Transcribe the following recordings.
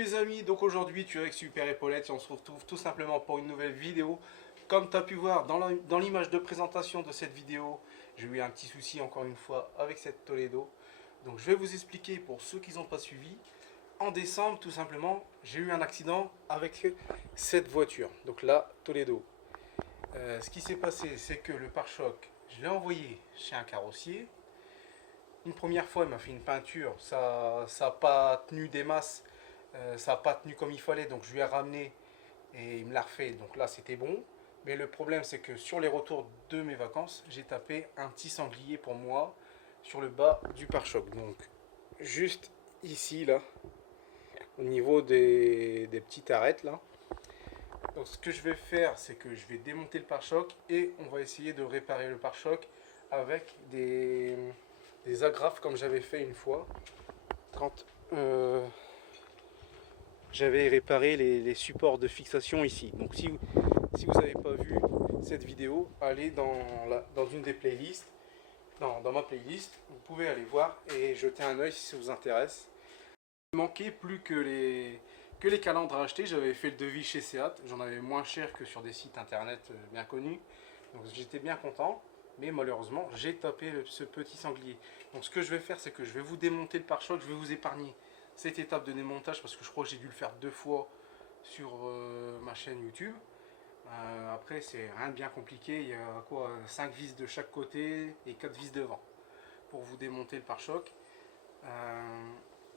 Les amis, donc aujourd'hui tu es avec Super Épaulette et on se retrouve tout simplement pour une nouvelle vidéo. Comme tu as pu voir dans l'image de présentation de cette vidéo, j'ai eu un petit souci encore une fois avec cette Toledo. Donc je vais vous expliquer pour ceux qui n'ont pas suivi. En décembre tout simplement, j'ai eu un accident avec cette voiture, donc la Toledo. Ce qui s'est passé, c'est que le pare-choc, je l'ai envoyé chez un carrossier. Une première fois, il m'a fait une peinture, ça n'a pas tenu des masses. Ça n'a pas tenu comme il fallait, donc je lui ai ramené et il me l'a refait, donc là c'était bon. Mais le problème c'est que sur les retours de mes vacances, j'ai tapé un petit sanglier pour moi sur le bas du pare-choc. Donc juste ici là, au niveau des petites arêtes là. Donc ce que je vais faire, c'est que je vais démonter le pare-choc et on va essayer de réparer le pare-choc avec des agrafes comme j'avais fait une fois quand j'avais réparé les supports de fixation ici. Donc si vous n'avez pas vu cette vidéo, allez dans une des playlists, dans ma playlist, vous pouvez aller voir et jeter un oeil si ça vous intéresse. Il ne manquait plus que les calandres à acheter. J'avais fait le devis chez Seat, j'en avais moins cher que sur des sites internet bien connus. Donc j'étais bien content, mais malheureusement j'ai tapé ce petit sanglier. Donc ce que je vais faire, c'est que je vais vous démonter le pare-choc, je vais vous épargner cette étape de démontage parce que je crois que j'ai dû le faire 2 fois sur ma chaîne YouTube. Après c'est rien de bien compliqué, il y a quoi, 5 vis de chaque côté et 4 vis devant pour vous démonter le pare-choc.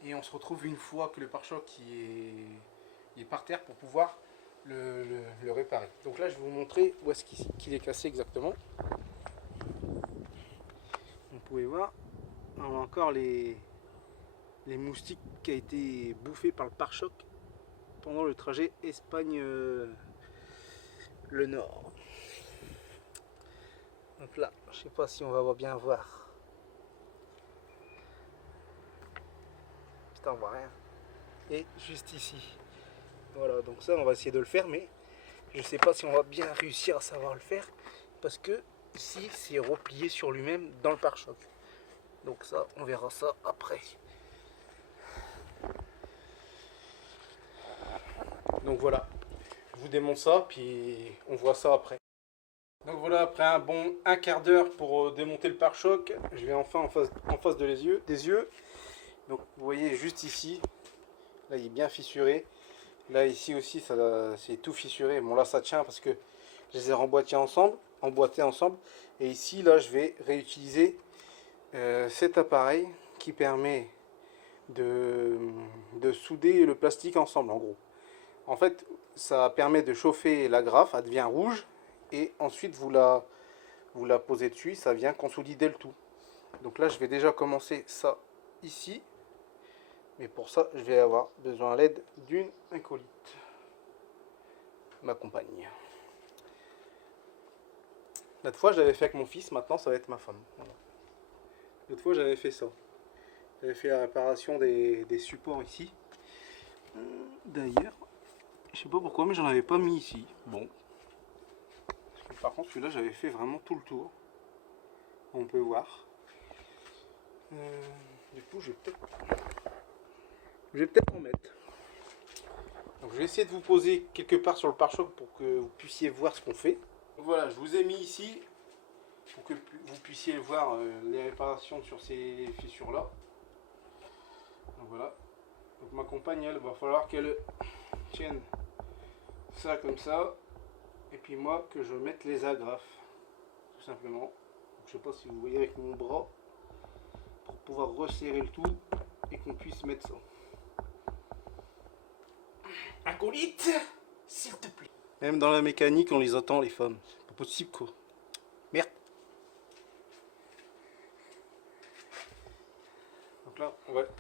Et on se retrouve une fois que le pare-choc est par terre pour pouvoir le réparer. Donc là je vais vous montrer où est-ce qu'il est cassé exactement. Vous pouvez voir, on a encore les moustiques qui a été bouffé par le pare-choc pendant le trajet Espagne le Nord. Donc là, je sais pas si on va bien voir. Putain, on voit rien. Et juste ici. Voilà, donc ça on va essayer de le faire, mais je sais pas si on va bien réussir à savoir le faire parce que ici c'est replié sur lui-même dans le pare-choc. Donc ça, on verra ça après. Donc voilà, je vous démonte ça, puis on voit ça après. Donc voilà, après un bon un quart d'heure pour démonter le pare-choc, je vais enfin en face de des yeux. Donc vous voyez juste ici, là il est bien fissuré. Là ici aussi, c'est tout fissuré. Bon là ça tient parce que je les ai emboîtés ensemble. Et ici, là, je vais réutiliser cet appareil qui permet de souder le plastique ensemble en gros. En fait, ça permet de chauffer l'agrafe, elle devient rouge et ensuite vous la posez dessus, ça vient consolider le tout. Donc là, je vais déjà commencer ça ici, mais pour ça, je vais avoir besoin à l'aide d'une acolyte. Ma compagne. L'autre fois, j'avais fait avec mon fils, maintenant ça va être ma femme. Voilà. L'autre fois, j'avais fait ça. J'avais fait la réparation des supports ici. D'ailleurs, je sais pas pourquoi, mais j'en avais pas mis ici. Bon. Par contre, celui-là, j'avais fait vraiment tout le tour. On peut voir. Du coup, je vais peut-être en mettre. Donc, je vais essayer de vous poser quelque part sur le pare-choc pour que vous puissiez voir ce qu'on fait. Donc, voilà, je vous ai mis ici pour que vous puissiez voir les réparations sur ces fissures-là. Donc voilà. Donc ma compagne, elle, va falloir qu'elle tienne ça comme ça. Et puis moi, que je mette les agrafes. Tout simplement. Donc, je sais pas si vous voyez avec mon bras. Pour pouvoir resserrer le tout. Et qu'on puisse mettre ça. Acolyte, s'il te plaît. Même dans la mécanique, on les entend, les femmes. C'est pas possible, quoi. Merde. Donc là,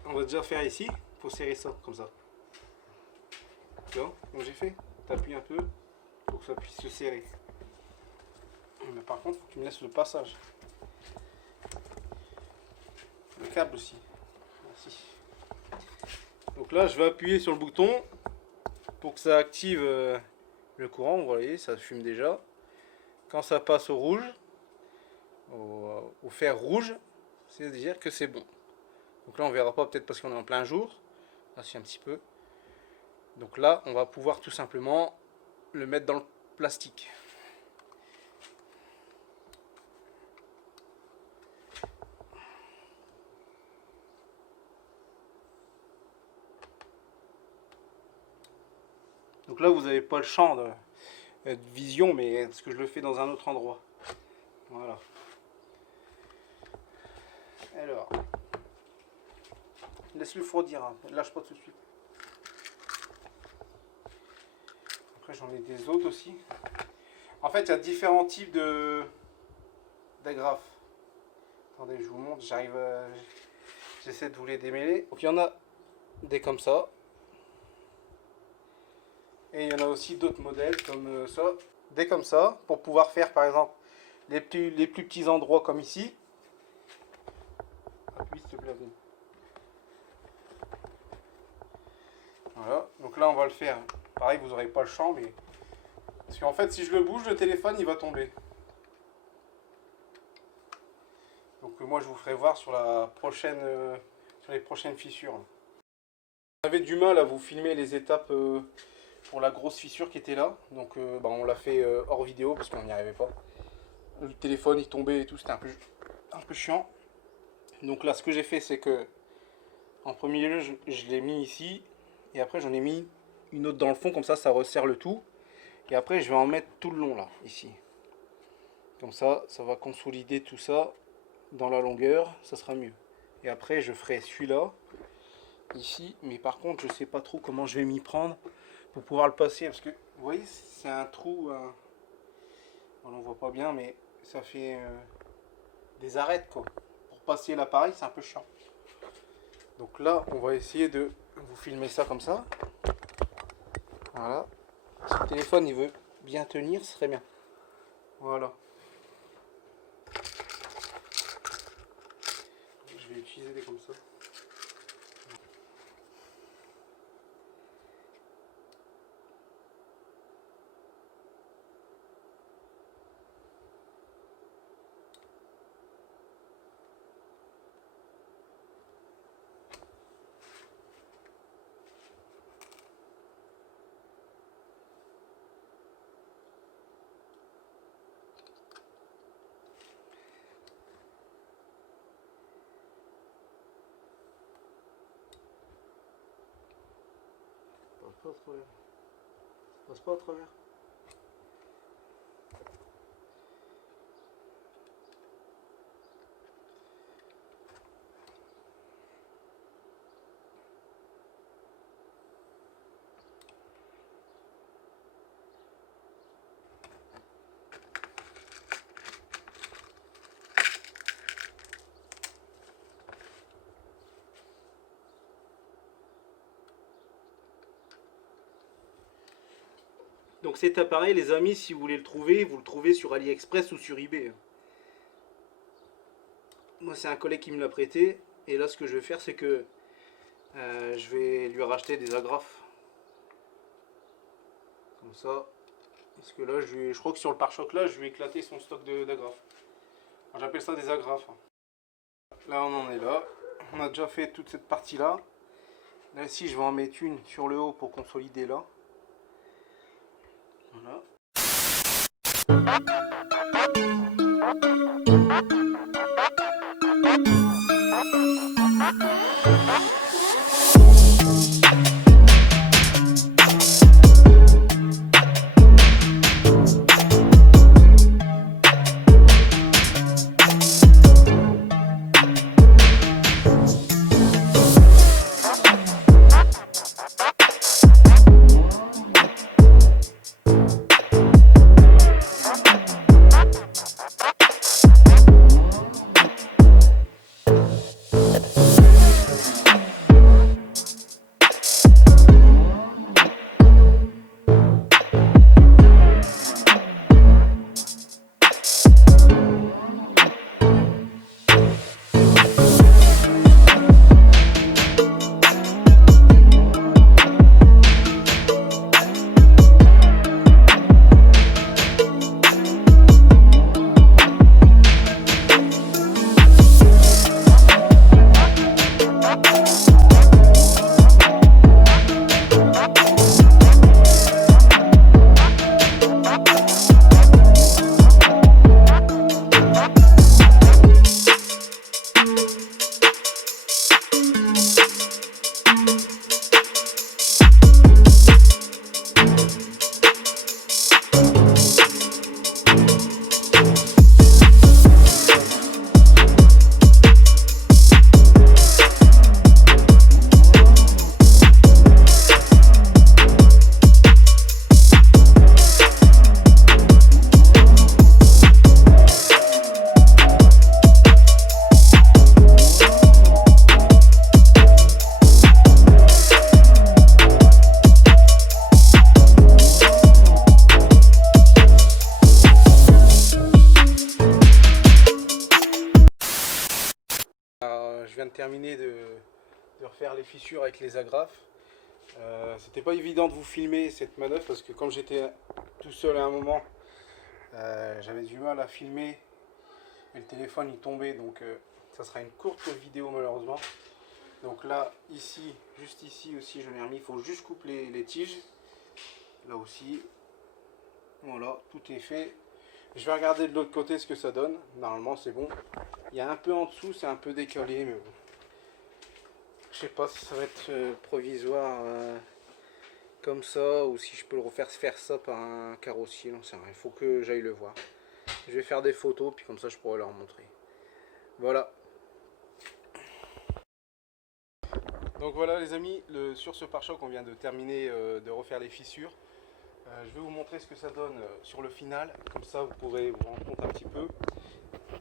on va déjà faire ici. Il faut serrer ça, comme ça. Tu vois, comme j'ai fait. T'appuies un peu pour que ça puisse se serrer. Mais par contre, il faut que tu me laisses le passage. Le câble aussi. Merci. Donc là, je vais appuyer sur le bouton pour que ça active le courant. Vous voyez, ça fume déjà. Quand ça passe au rouge, au fer rouge, c'est-à-dire que c'est bon. Donc là, on verra pas peut-être parce qu'on est en plein jour. Là, c'est un petit peu. Donc là, on va pouvoir tout simplement le mettre dans le plastique. Donc là, vous n'avez pas le champ de vision, mais parce que je le fais dans un autre endroit. Voilà. Alors, laisse-le refroidir, hein. Lâche pas tout de suite. Après, j'en ai des autres aussi. En fait, il y a différents types d'agrafes. Attendez, je vous montre, j'essaie de vous les démêler. Donc il y en a des comme ça. Et il y en a aussi d'autres modèles comme ça. Des comme ça, pour pouvoir faire par exemple les plus petits endroits comme ici. Appuie s'il te plaît. Voilà, donc là on va le faire. Pareil, vous n'aurez pas le champ, mais... Parce qu'en fait, si je le bouge, le téléphone, il va tomber. Donc moi, je vous ferai voir sur les prochaines fissures. J'avais du mal à vous filmer les étapes pour la grosse fissure qui était là. Donc on l'a fait hors vidéo parce qu'on n'y arrivait pas. Le téléphone, il tombait et tout, c'était un peu chiant. Donc là, ce que j'ai fait, c'est que en premier lieu, je l'ai mis ici. Et après, j'en ai mis une autre dans le fond, comme ça resserre le tout. Et après, je vais en mettre tout le long là, ici. Comme ça va consolider tout ça dans la longueur, ça sera mieux. Et après, je ferai celui-là, ici. Mais par contre, je sais pas trop comment je vais m'y prendre pour pouvoir le passer. Parce que, vous voyez, c'est un trou. On ne voit pas bien, mais ça fait des arêtes, quoi. Pour passer l'appareil, c'est un peu chiant. Donc là, on va essayer de vous filmer ça comme ça. Voilà. Si le téléphone il veut bien tenir, ce serait bien. Voilà. Je vais utiliser des comme ça. Pas à travers. Ça passe pas à travers. Donc cet appareil, les amis, si vous voulez le trouver, vous le trouvez sur AliExpress ou sur eBay. Moi, c'est un collègue qui me l'a prêté. Et là, ce que je vais faire, c'est que je vais lui racheter des agrafes. Comme ça. Parce que là, je crois que sur le pare-choc, là, je vais éclater son stock d'agrafes. J'appelle ça des agrafes. Là, on en est là. On a déjà fait toute cette partie-là. Là, ici, je vais en mettre une sur le haut pour consolider là. Voilà. terminé de refaire les fissures avec les agrafes. C'était pas évident de vous filmer cette manœuvre parce que comme j'étais tout seul à un moment, j'avais du mal à filmer et le téléphone il tombait, donc ça sera une courte vidéo malheureusement. Donc là, ici, juste ici aussi j'en ai remis, il faut juste couper les tiges. Là aussi, voilà, tout est fait. Je vais regarder de l'autre côté ce que ça donne. Normalement c'est bon. Il y a un peu en dessous, c'est un peu décalé, mais bon. Je sais pas si ça va être provisoire comme ça ou si je peux le refaire faire ça par un carrossier, non c'est rien. Il faut que j'aille le voir. Je vais faire des photos puis comme ça je pourrai leur montrer. Voilà. Donc voilà les amis, sur ce pare-choc on vient de terminer de refaire les fissures. Je vais vous montrer ce que ça donne sur le final, comme ça vous pourrez vous rendre compte un petit peu.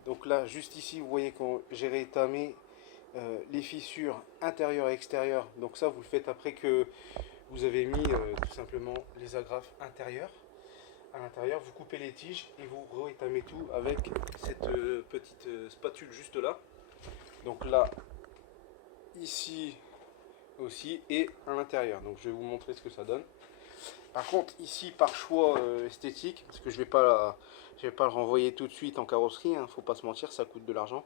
Donc là, juste ici, vous voyez que j'ai rétamé les fissures intérieures et extérieures. Donc ça, vous le faites après que vous avez mis tout simplement les agrafes intérieures. À l'intérieur, vous coupez les tiges et vous rétamez tout avec cette petite spatule juste là. Donc là, ici aussi et à l'intérieur. Donc je vais vous montrer ce que ça donne. Par contre ici par choix esthétique, parce que je vais pas le renvoyer tout de suite en carrosserie, hein, faut pas se mentir, ça coûte de l'argent.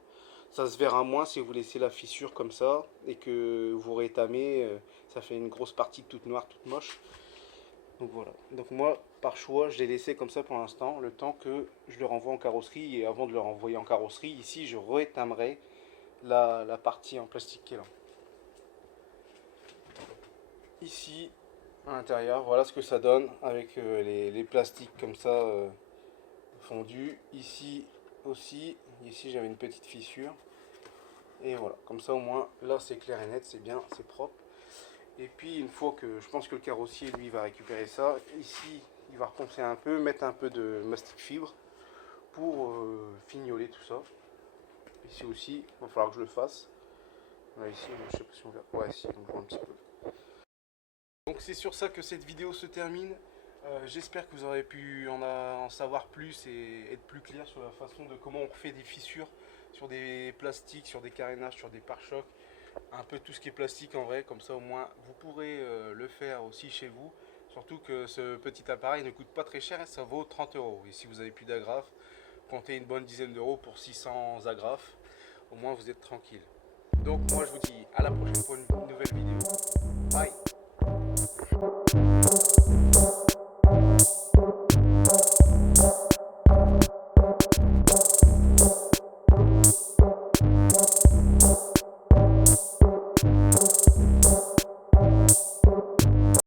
Ça se verra moins si vous laissez la fissure comme ça et que vous rétamez, ça fait une grosse partie toute noire, toute moche. Donc voilà, donc moi par choix je l'ai laissé comme ça pour l'instant, le temps que je le renvoie en carrosserie, et avant de le renvoyer en carrosserie, ici je rétamerai la partie en plastique qui est là. Ici à l'intérieur, voilà ce que ça donne avec les plastiques comme ça fondus. Ici aussi, ici j'avais une petite fissure. Et voilà, comme ça au moins, là c'est clair et net, c'est bien, c'est propre. Et puis une fois que, je pense que le carrossier lui va récupérer ça, ici il va reponcer un peu, mettre un peu de mastic fibre pour fignoler tout ça. Ici aussi, il va falloir que je le fasse. Là, ici, je sais pas si on verra. Ouais, si, on voit un petit peu. Donc c'est sur ça que cette vidéo se termine. J'espère que vous aurez pu en savoir plus et être plus clair sur la façon de comment on refait des fissures sur des plastiques, sur des carénages, sur des pare-chocs, un peu tout ce qui est plastique en vrai, comme ça au moins vous pourrez le faire aussi chez vous. Surtout que ce petit appareil ne coûte pas très cher et ça vaut 30 €. Et si vous avez plus d'agrafes, comptez une bonne dizaine d'euros pour 600 agrafes, au moins vous êtes tranquille. Donc moi je vous dis à la prochaine pour une nouvelle vidéo. Bye.